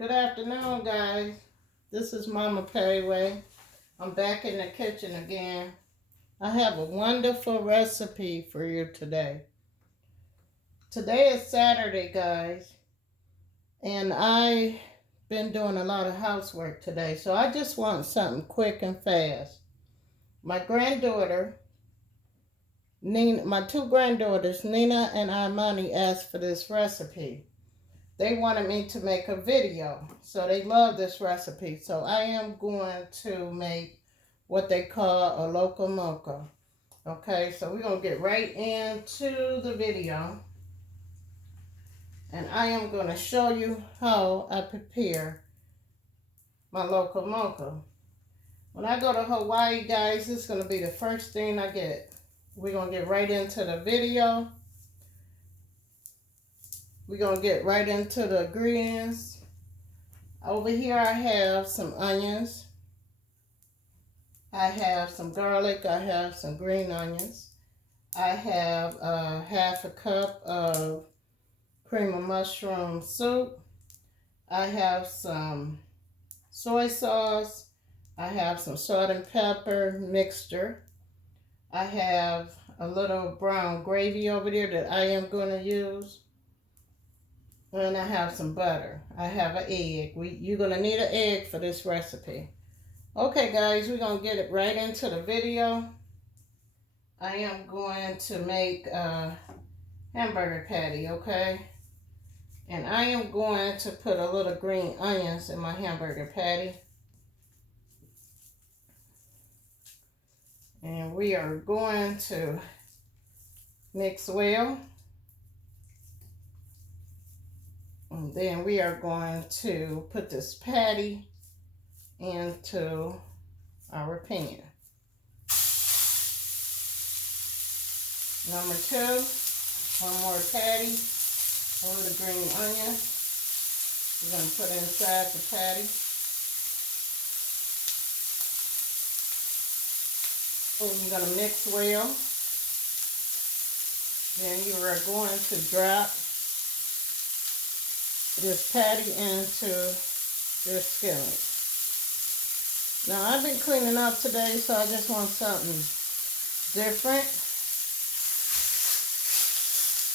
Good afternoon, guys. This is Mama Perryway. I'm back in the kitchen again. I have a wonderful recipe for you today. Today is Saturday, guys, and I've been doing a lot of housework today, so I just want something quick and fast. My granddaughter, Nina, my two granddaughters, Nina and Imani, asked for this recipe. They wanted me to make a video, so they love this recipe. So I am going to make what they call a Loco Moco. Okay, so we're going to get right into the video. And I am going to show you how I prepare my Loco Moco. When I go to Hawaii, guys, this is going to be the first thing I get. We're going to get right into the video. We're going to get right into the ingredients. Over here I have some onions. I have some garlic. I have some green onions. I have half a cup of cream of mushroom soup. I have some soy sauce. I have some salt and pepper mixture. I have a little brown gravy over there that I am going to use. And I have some butter. I have an egg. You're going to need an egg for this recipe. Okay, guys, we're going to get it right into the video. I am going to make a hamburger patty, okay? And I am going to put a little green onions in my hamburger patty. And we are going to mix well. And then we are going to put this patty into our pan. Number 2, one more patty, over the green onion. We're going to put inside the patty. And you're going to mix well. Then you are going to drop this patty into this skillet. Now I've been cleaning up today, so I just want something different.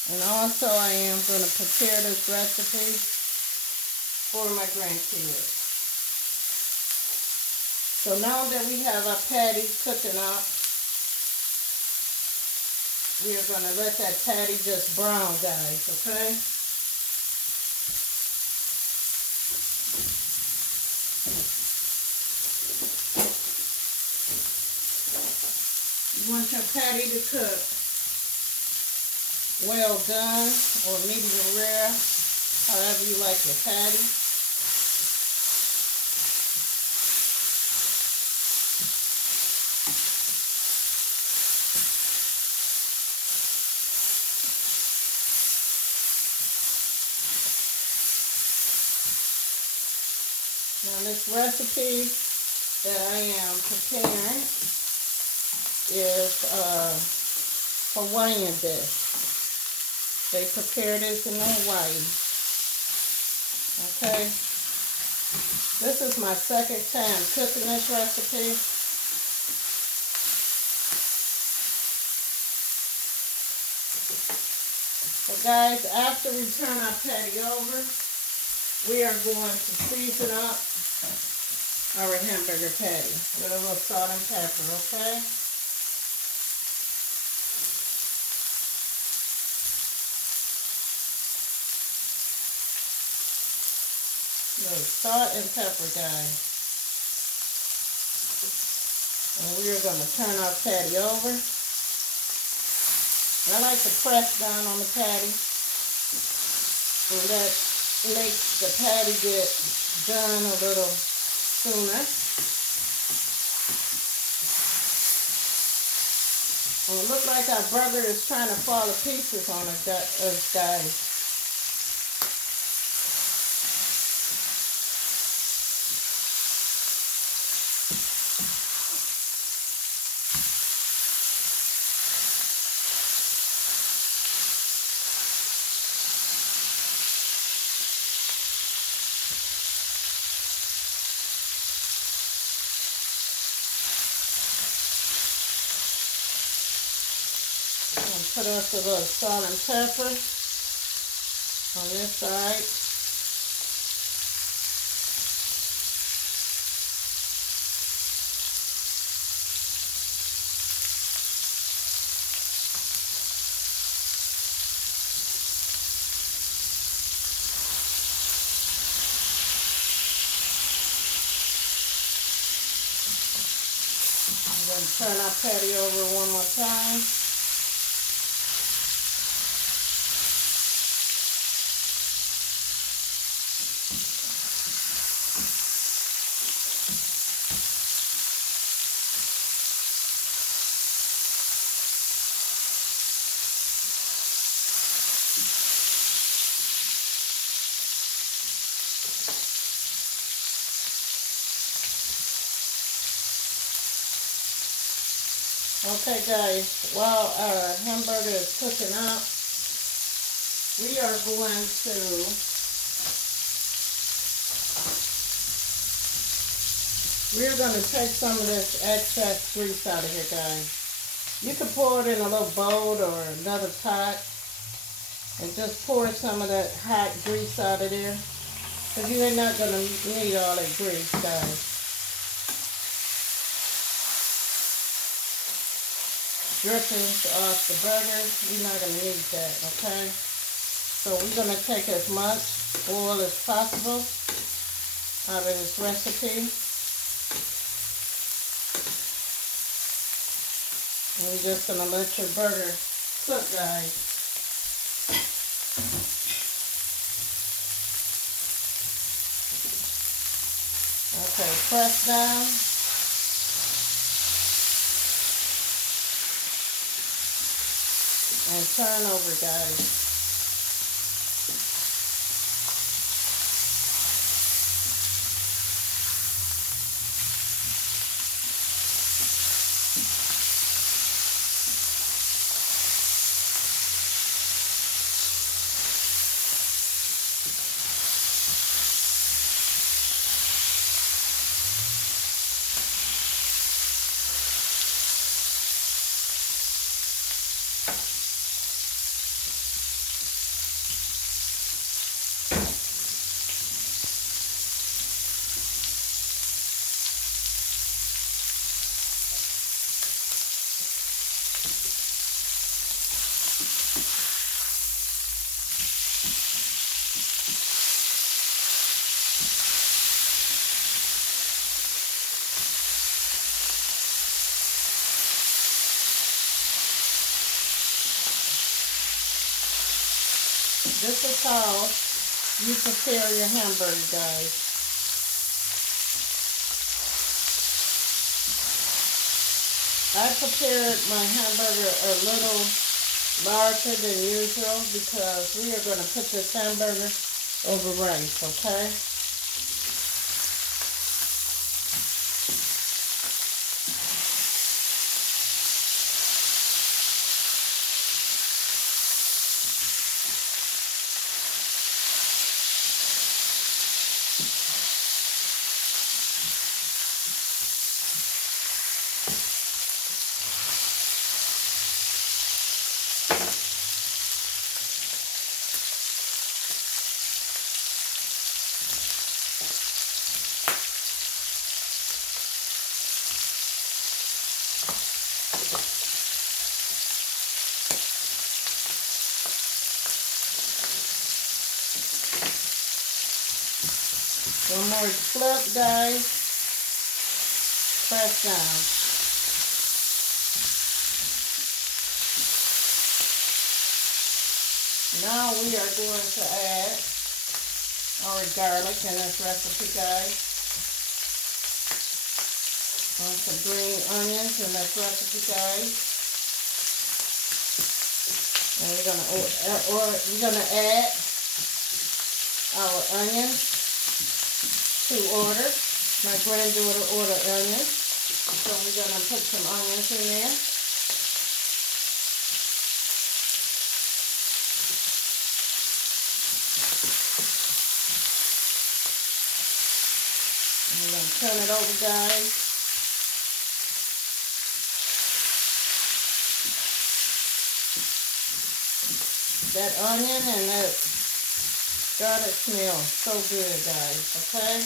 And also I am going to prepare this recipe for my grandkids. So now that we have our patty cooking up, we are going to let that patty just brown, guys, okay? You want your patty to cook well done or medium rare, however you like your patty. Now this recipe that I am preparing is a Hawaiian dish. They prepare this in Hawaii. Okay. This is my second time cooking this recipe. So guys, after we turn our patty over, we are going to season up our hamburger patty with a little salt and pepper, okay? A little salt and pepper, guys. And we are going to turn our patty over. And I like to press down on the patty. And that makes the patty get done a little sooner. And it looks like our burger is trying to fall to pieces on us, guys. put us a little salt and pepper on this side. I'm going to turn our patty over one more time. Okay guys, while our hamburger is cooking up, we are going to take some of this excess grease out of here, guys. You can pour it in a little bowl or another pot and just pour some of that hot grease out of there, because you're not going to need all that grease, guys. Drippings off the burger, you're not going to need that, okay? So we're going to take as much oil as possible out of this recipe. And we're just going to let your burger cook, guys. Okay, press down. And turn over, guys. This is how you prepare your hamburger, guys. I prepared my hamburger a little larger than usual because we are going to put this hamburger over rice, okay? One more flip, guys. Press down. Now we are going to add our garlic in this recipe, guys. And some green onions in this recipe, guys. And we're gonna add our onions to order. My granddaughter ordered onions, so we're gonna put some onions in there. And we're gonna turn it over, guys. That onion and that garlic smells so good, guys, okay?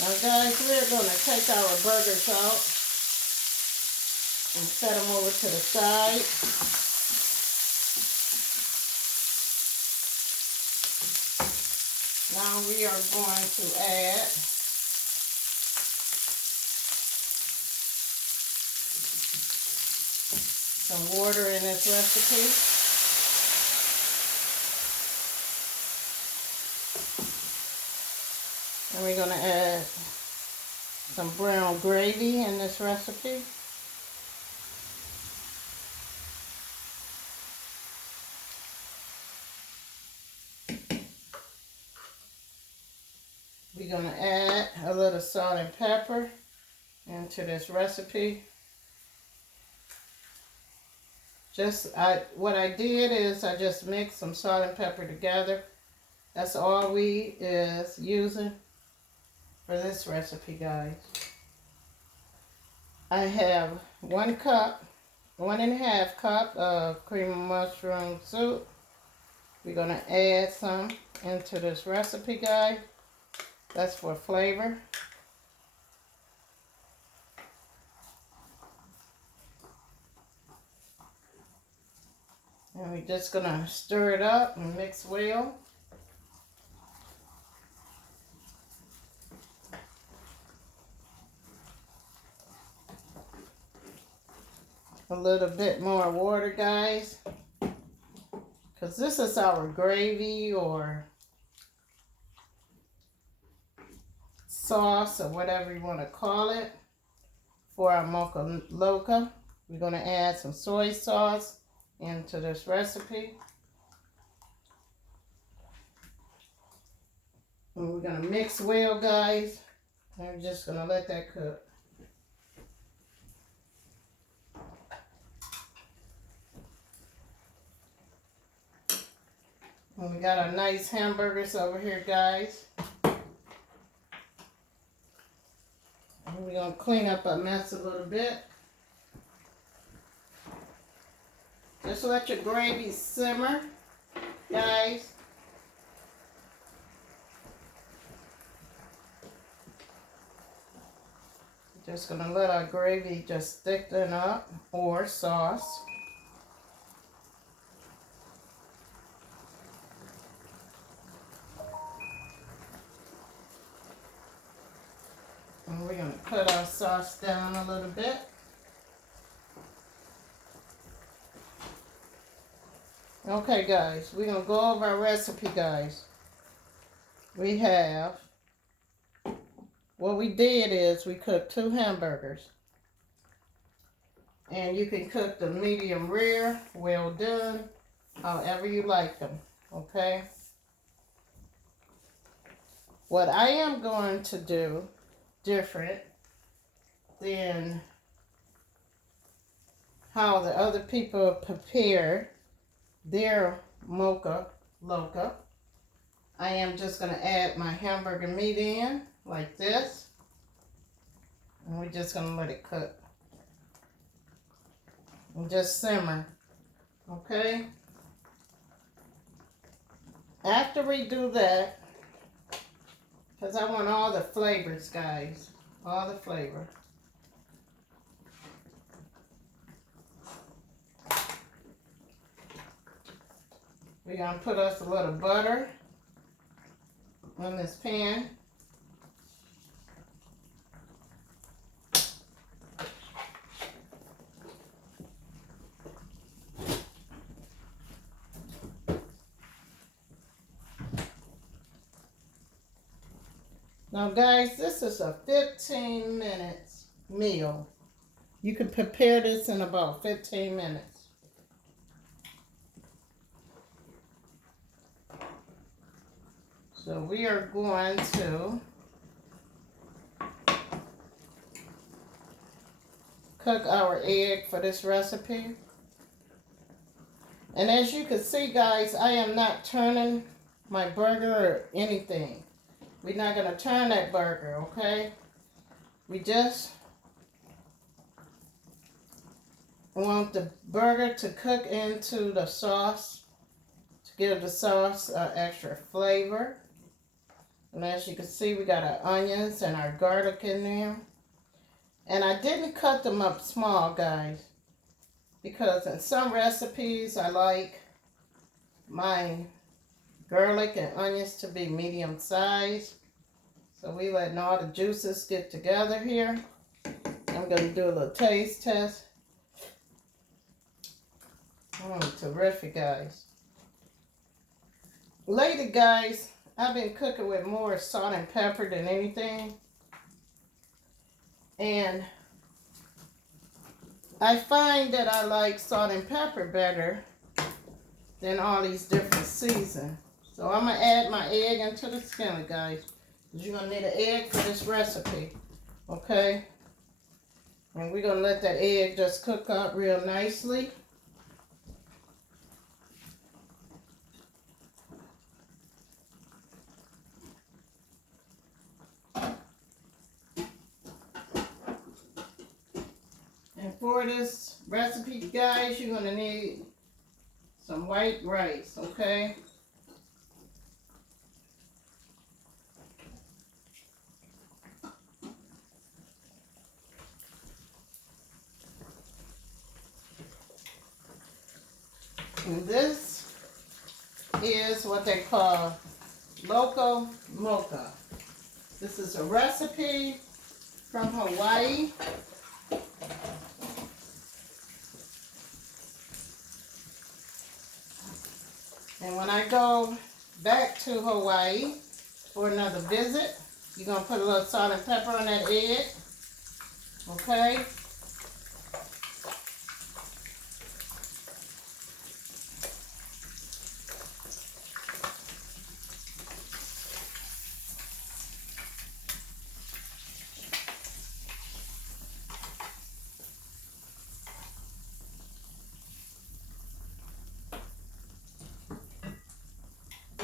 Now, guys, we're going to take our burgers out and set them over to the side. Now we are going to add some water in this recipe. And we're going to add some brown gravy in this recipe. We're going to add a little salt and pepper into this recipe. What I did is I just mixed some salt and pepper together. That's all we is using for this recipe, guys. I have 1 cup, 1.5 cup of cream of mushroom soup. We're going to add some into this recipe, guys. That's for flavor. And we're just going to stir it up and mix well. A little bit more water, guys, because this is our gravy or sauce or whatever you want to call it for our Moco Loco. We're going to add some soy sauce into this recipe. And we're going to mix well, guys. And we're just going to let that cook. And we got our nice hamburgers over here, guys. We're going to clean up our mess a little bit. Just let your gravy simmer, guys. Just going to let our gravy just thicken up, or sauce. And we're going to cut our sauce down a little bit. Okay, guys, we're going to go over our recipe, guys. We have, what we did is we cooked 2 hamburgers. And you can cook the medium rare, well done, however you like them, okay? What I am going to do different than how the other people prepare their Moco Loco. I am just going to add my hamburger meat in like this. And we're just going to let it cook. And just simmer. Okay? After we do that, because I want all the flavors, guys. All the flavor. We're going to put us a little butter on this pan. Now, guys, this is a 15 minutes meal. You can prepare this in about 15 minutes. So we are going to cook our egg for this recipe. And as you can see, guys, I am not turning my burger or anything. We're not going to turn that burger, okay? We just want the burger to cook into the sauce to give the sauce extra flavor. And as you can see, we got our onions and our garlic in there. And I didn't cut them up small, guys, because in some recipes I like my garlic and onions to be medium size. So we letting all the juices get together here. I'm going to do a little taste test. Terrific, guys. Lately, guys, I've been cooking with more salt and pepper than anything. And I find that I like salt and pepper better than all these different seasons. So I'm going to add my egg into the skillet, guys. Because you're going to need an egg for this recipe. Okay? And we're going to let that egg just cook up real nicely. And for this recipe, guys, you're going to need some white rice, okay? And this is what they call Loco Moco. This is a recipe from Hawaii. And when I go back to Hawaii for another visit, you're going to put a little salt and pepper on that egg. Okay?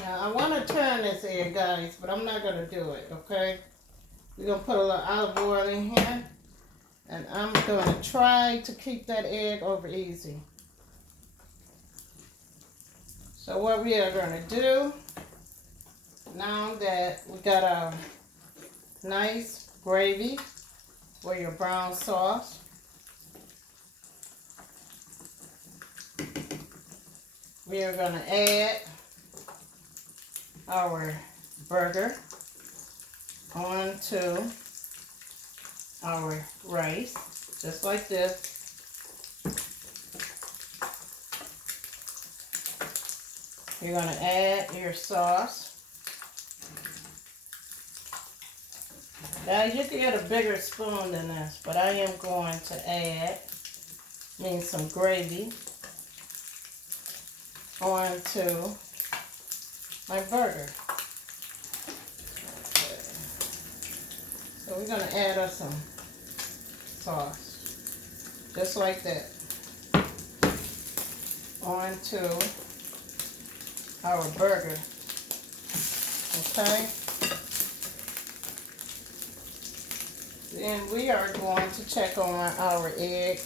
Now, I want to turn this egg, guys, but I'm not going to do it, okay? We're going to put a little olive oil in here. And I'm going to try to keep that egg over easy. So what we are going to do, now that we got our nice gravy for your brown sauce, we are going to add our burger onto our rice, just like this. You're going to add your sauce. Guys, you can get a bigger spoon than this, but I am going to add some gravy onto my burger. Okay. So we're going to add us some sauce, just like that, onto our burger. Okay? Then we are going to check on our egg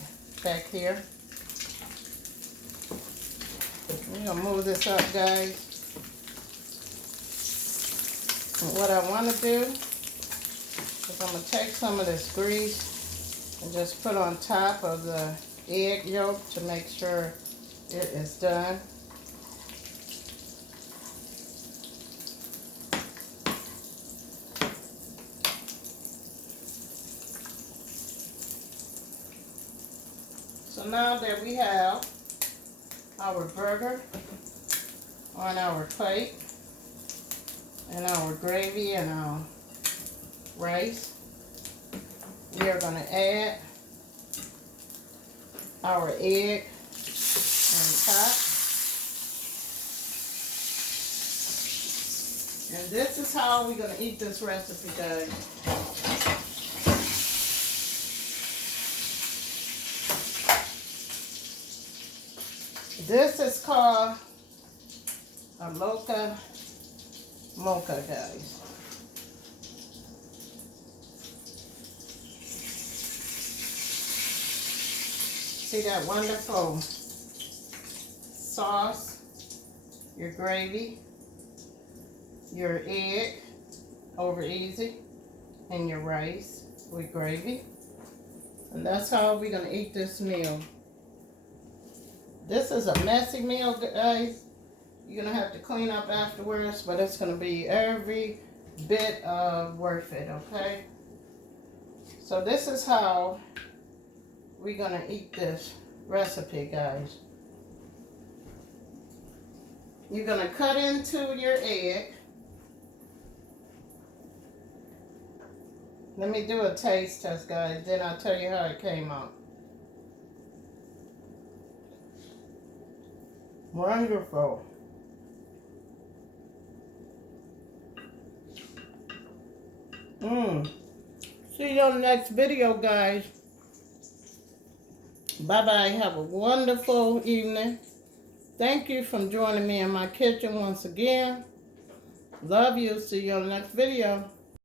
back here. We're going to move this up, guys. And what I want to do is I'm going to take some of this grease and just put on top of the egg yolk to make sure it is done. So now that we have our burger on our plate and our gravy and our rice, we are going to add our egg on top. And this is how we're going to eat this recipe, guys. This is called a Loco Moco, guys. See that wonderful sauce, your gravy, your egg over easy, and your rice with gravy. And that's how we're going to eat this meal. This is a messy meal, guys. You're going to have to clean up afterwards, but it's going to be every bit of worth it, okay? So this is how we're going to eat this recipe, guys. You're going to cut into your egg. Let me do a taste test, guys, then I'll tell you how it came out. Wonderful. See you on the next video, guys. Bye-bye. Have a wonderful evening. Thank you for joining me in my kitchen once again. Love you. See you on the next video.